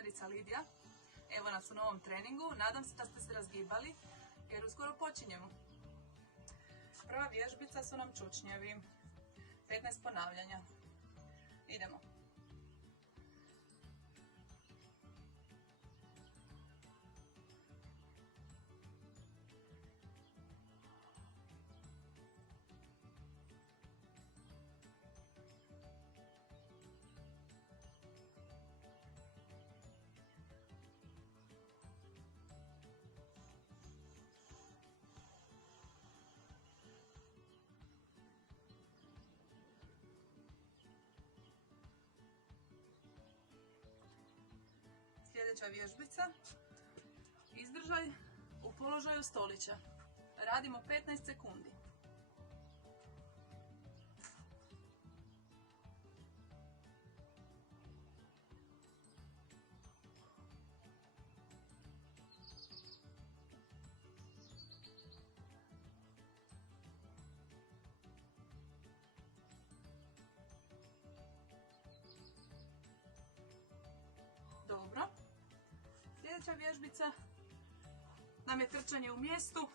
trenerica Lidija. Evo nas u novom treningu. Nadam se da ste se razgibali jer uskoro počinjemo. Prva vježbica su nam čučnjevi. 15 ponavljanja. Idemo. Sljedeća vježbica, izdržaj u položaju stolića. Radimo 15 sekundi. Dobro. Sljedeća vježbica nam je trčanje u mjestu,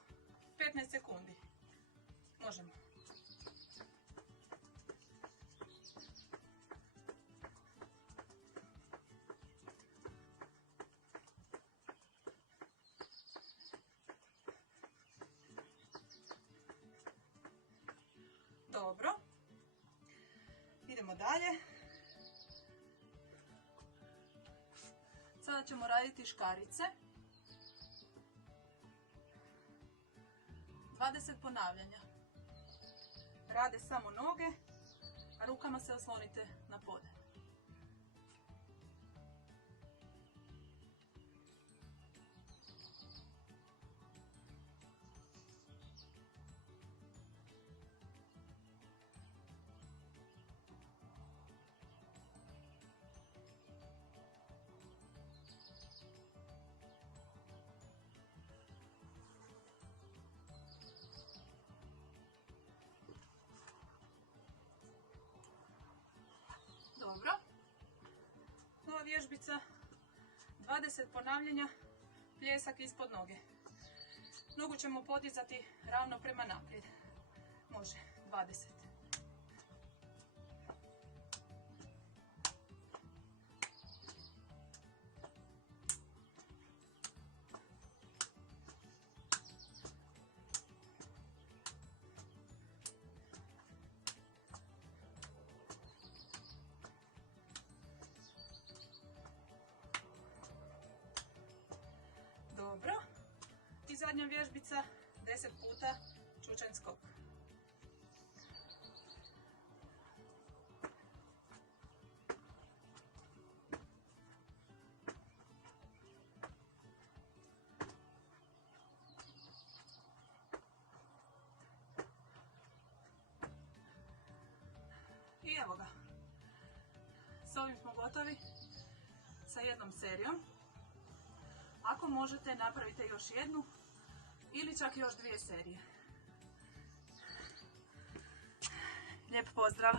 15 sekundi. Možemo. Dobro. Idemo dalje. Sada ćemo raditi škarice. 20 ponavljanja. Rade samo noge, a rukama se oslonite na pod. Dobro. Nova vježbica, 20 ponavljanja, pljesak ispod noge. Nogu ćemo podizati ravno prema naprijed. Može, 20. Dobro. I zadnja vježbica, 10 puta čučanj skok. I evo ga. S ovim smo gotovi sa jednom serijom. Ako možete, napravite još jednu ili čak još 2 serije. Lijep pozdrav!